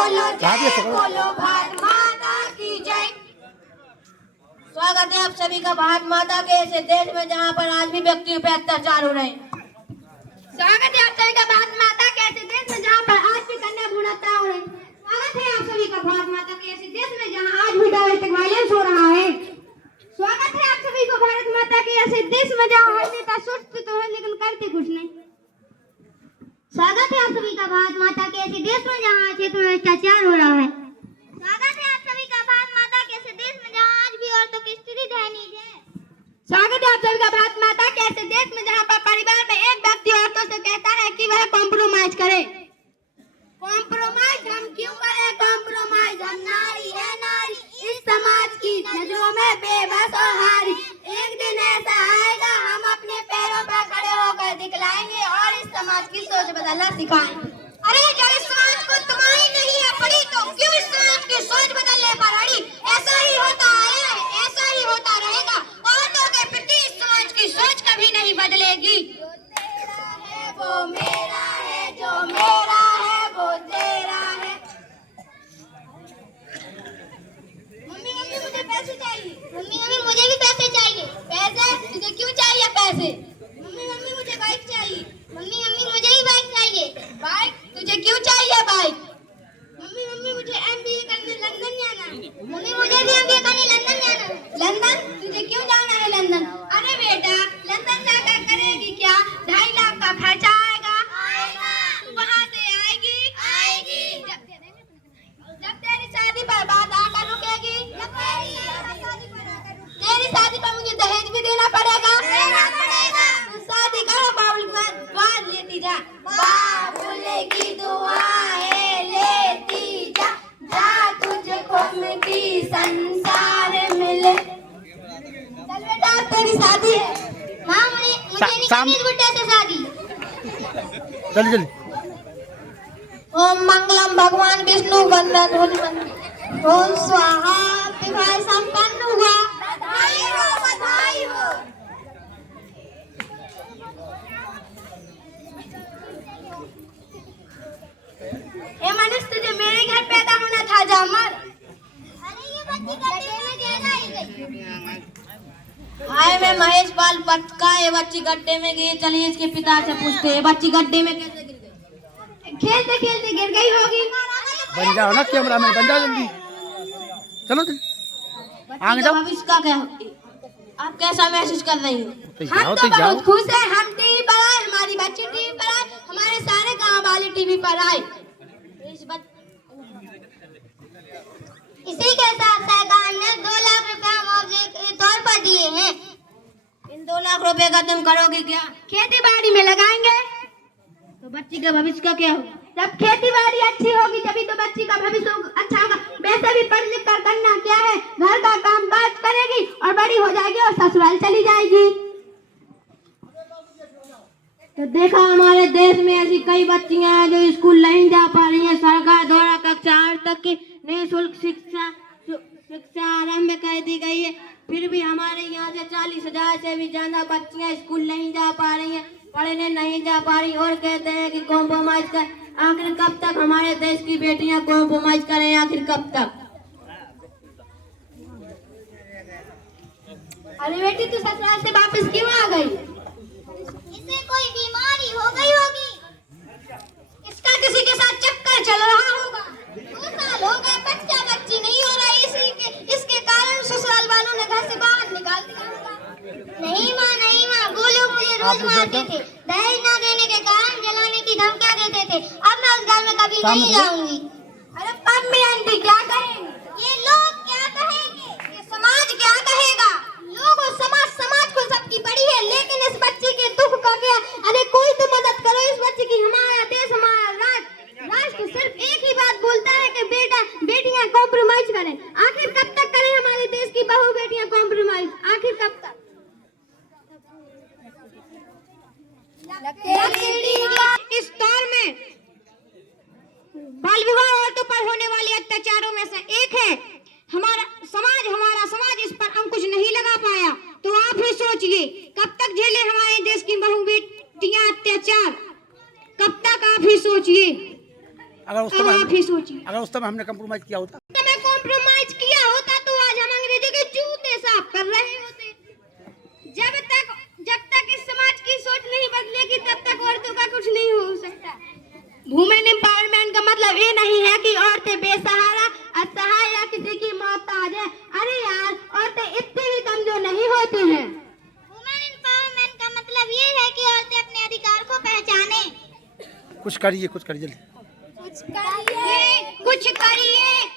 बोलो भारत माता की जय। स्वागत है आप सभी का भारत माता के ऐसे देश में जहाँ पर आज भी व्यक्तियों पे अत्याचार हो रहे हैं। स्वागत है आप सभी का भारत माता के ऐसे देश में जहाँ पर आज भी कन्या भ्रूण हत्या हो रही है। स्वागत है आप सभी का भारत माता के ऐसे देश में जहाँ आज भी डोमेस्टिक वायलेंस हो रहा है। स्वागत है आप सभी को भारत माता के ऐसे देश में जहाँ हर नेता सोचते तो है लेकिन करते कुछ नहीं। स्वागत है आप सभी का भारत माता के ऐसे देश में जहाँ क्षेत्र में अत्याचार हो रहा है। स्वागत है आप सभी का भारत माता के ऐसे देश में जहाँ आज भी औरतों की स्थिति दयनीय है। स्वागत है आप सभी का भारत माता के ऐसे देश में जहाँ पर परिवार में एक व्यक्ति औरतों से कहता है कि वह कॉम्प्रोमाइज करे। कॉम्प्रोमाइज हम क्यों करें? कॉम्प्रोमाइज हम नारी है नारी, इस समाज की नजरों में बेबस और हारी। एक दिन ऐसा आएगा हम अपने पैरों पर खड़े होकर दिखलाएंगे और इस समाज की सोच बदलना सिखाएंगे। अरे जब इस समाज को तुम्हारी नहीं है पड़ी तो क्यों इस समाज की सोच बदलने पर अड़ी? ऐसा ही होता आया है, ऐसा ही होता रहेगा। औरतों के प्रति इस समाज की सोच कभी नहीं बदलेगी। जो तेरा है वो मेरा है, जो मेरा है वो तेरा है। मम्मी मम्मी मुझे पैसे चाहिए। मम्मी मम्मी मुझे भी पैसे चाहिए। पैसे? तुझे क्यों चाहिए पैसे? मम्मी मम्मी मुझे बाइक चाहिए। मम्मी मम्मी मुझे भी बाइक चाहिए। बाइक? तुझे क्यों चाहिए बाइक? मम्मी मम्मी मुझे एमबीए करने लंदन जाना है। मम्मी मुझे भी एमबीए करने लंदन जाना है। लंदन? तुझे क्यों जाना है लंदन? अरे बेटा लंदन जाकर करेगी क्या? 2.5 लाख का खर्चा आएगा। तू वहाँ से आएगी। जब तेरी शादी पर बात आकर रुकेगी। तेरी शादी पर मुझे दहेज भी देना पड़ेगा। तू शादी करो बाबुल के बाद दुआ लेती जा। बाबुल की दुआएं लेती जा, जा तुझे खुद की संसार मिले। चल बेटा तेरी शादी है। हाँ मुझे नहीं करनी इस बुड्ढे से शादी। जल्दी ओम मंगलम भगवान विष्णु वंदन ओम स्वाहा। विवाह संपन्न हुआ। बधाई हो बधाई हो। ए मनुष्य तुझे मेरे घर पैदा होना था जा मर। अरे ये बच्ची गड्ढे में कैसे आई गई? हाय मैं महेश पाल पटका, ये बच्ची गड्ढे में गई। चलिए इसके पिता से पूछते हैं बच्ची गड्ढे में कैसे गिर गई? खेलते खेलते गिर गई होगी। बन जाओ ना कैमरा मैन, बन जाओ जल्दी। चलो आगे जाओ। भविष्य का क्या? आप कैसा महसूस कर रही हो? हम तो बहुत खुश हैं। हम टीवी पर आए, हमारी बच्ची टीवी पर आए, हमारे सारे गांव वाले टीवी पर आए। इसी के साथ सरकार ने 2 लाख रुपए मुआवजे के तौर पर दिए हैं। इन 2 लाख रुपए का तुम करोगे क्या? खेती बाड़ी में लगाएंगे। तो बच्ची के भविष्य का क्या होगा? जब खेती बाड़ी अच्छी होगी तभी तो बच्ची का भविष्य अच्छा होगा। वैसे भी पढ़ लिख कर करना क्या है, घर का काम काज करेगी और बड़ी हो जाएगी और ससुराल चली जाएगी। तो देखा हमारे देश में ऐसी कई बच्चियां हैं जो स्कूल नहीं जा पा रही हैं। सरकार द्वारा कक्षा 8 तक की निःशुल्क शिक्षा आरंभ कर दी गई है, फिर भी हमारे यहाँ से 40,000 से भी ज्यादा बच्चियां स्कूल नहीं जा पा रही हैं, पढ़ने नहीं जा पा रही और कहते हैं कि कॉम्प्रोमाइज कर। आखिर कब तक हमारे देश की बेटियां कॉम्प्रोमाइज करें? आखिर कब तक? अरे बेटी तू ससुराल से वापस क्यों आ गई? इसे कोई बीमारी हो गई होगी। इसका किसी के साथ चक्कर चल रहा होगा। 2 साल हो गए बच्चा बच्ची नहीं हो रहा, इसके कारण ससुराल वालों ने घर से बाहर निकाल दिया होगा। नहीं माँ वो लोग मुझे रोज मारते थे। दहेज न देने के कारण जलाने की धमकियां देते थे। अब मैं उस घर में कभी नहीं जाऊंगी। अरे मम्मी आंटी क्या कहेंगे? ये लोग क्या कहेंगे? ये समाज क्या कहेगा? लोगों समाज को सबकी पड़ी है, लेकिन इस बच्ची के दुख का क्या? अरे कोई तो मदद करो इस बच्ची की। हमारा देश हमारा राष्ट्र सिर्फ एक ही बात बोलता है कि बेटियां कॉम्प्रोमाइज करें। आखिर कब तक करें हमारे देश की बहू बेटियां कॉम्प्रोमाइज? आखिर कब तक? इस दौर में बाल विवाह औरतों पर होने वाले अत्याचारों में से एक है। हमारा समाज इस पर अंकुश नहीं लगा पाया। तो आप ही सोचिए कब तक झेले हमारे देश की बहू बेटियां अत्याचार? कब तक? आप ही सोचिए। अगर आप ही सोचिए। अगर उस समय हमने कम्प्रोमाइज किया होता, मैं कॉम्प्रोमाइज किया होता तो आज हम अंग्रेजों के जूते साफ कर रहे होते। जब तक इस समाज की सोच नहीं बदलेगी तब तक औरतों का कुछ नहीं हो सकता। वुमेन एम्पावरमेंट का मतलब ये नहीं है कि औरतें बेसहारा, असहाय या किसी की मोहताज है। अरे यार, औरतें इतनी भी कमजोर नहीं होती हैं। वुमेन एम्पावरमेंट का मतलब ये है कि औरतें अपने अधिकार को पहचाने। कुछ करिए जल्दी। कुछ करिए।